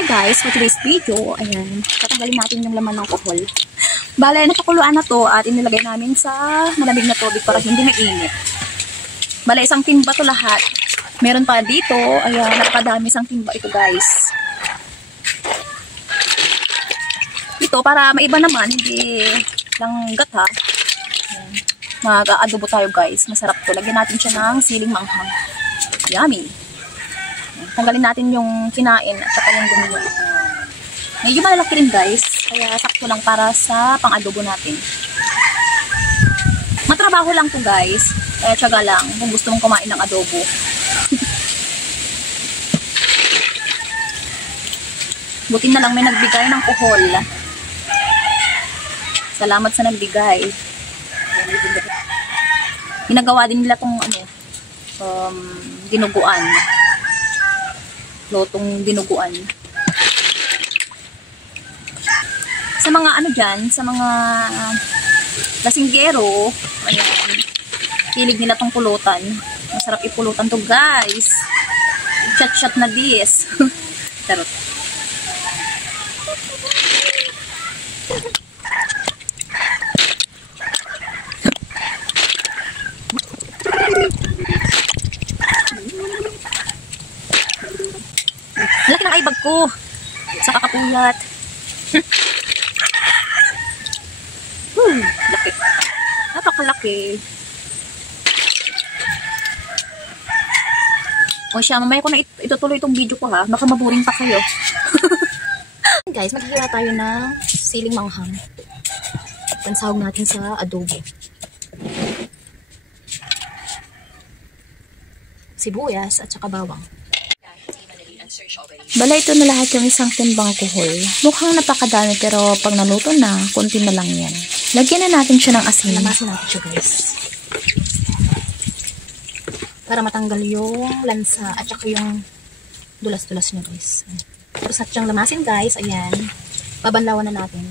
Hi guys, for today's video, ayan, tatanggalin natin yung laman ng kuhol. Bale, napakuluan na to at inilagay namin sa malamig na tubig para hindi mainit. Bale, isang timba to lahat. Meron pa dito, ayan, napakadami isang timba ito guys. Ito, para maiba naman, hindi lang gata. Mag-aadobo tayo guys, masarap to. Lagyan natin siya ng siling manghang. Yummy! Tanggalin natin yung kinain at saka yung dumi. Medyo malalaki rin guys, kaya sakto lang para sa pang-adobo natin. Matrabaho lang to guys, kaya tiyaga lang kung gusto mong kumain ng adobo. Buti na lang may nagbigay ng kuhol. Salamat sa nagbigay. Ginagawa din nila tong dinuguan. Lotong dinuguan. Sa mga dyan, sa mga lasinggero, ayan, hilig nila tong pulutan. Masarap ipulutan to guys. Chat-chat na dis. Charot. Laki ng ibag ko sa kakapuyat. Laki. Napakalaki. O siya, mamaya ko na itutuloy itong video ko ha. Baka maburing pa kayo. Guys, maghihiwa tayo ng siling manghang. Pansahog natin sa adobo. Sibuyas at saka bawang. Bala, ito na lahat yung isang timbang kuhol. Mukhang napakadami pero pag naluto na, konti na lang yan. Lagyan na natin siya ng asin. Lamasin natin siya guys. Para matanggal yung lansa at saka yung dulas-dulas niya guys. Tapos natin siyang lamasin guys. Ayan. Babanlawan na natin.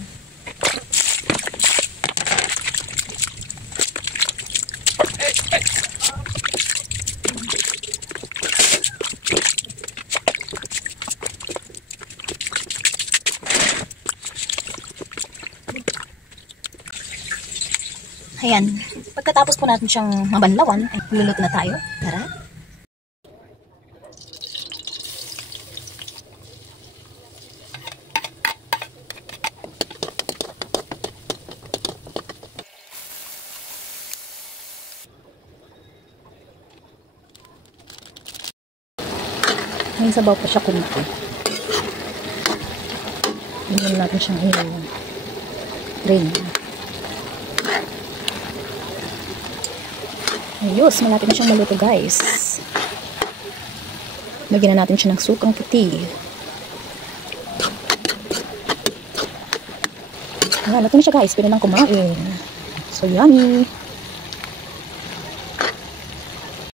Ayan. Pagkatapos po natin siyang mabanlawan, ay luluto na tayo. Tara. Ngayon sabaw pa siya kumiti. Hindi natin siyang i-drain. Ayos, malapit na siyang maluto guys. Lagyan na natin siya ng sukang puti. Luto na siya guys, pwede nang kumain. So yummy!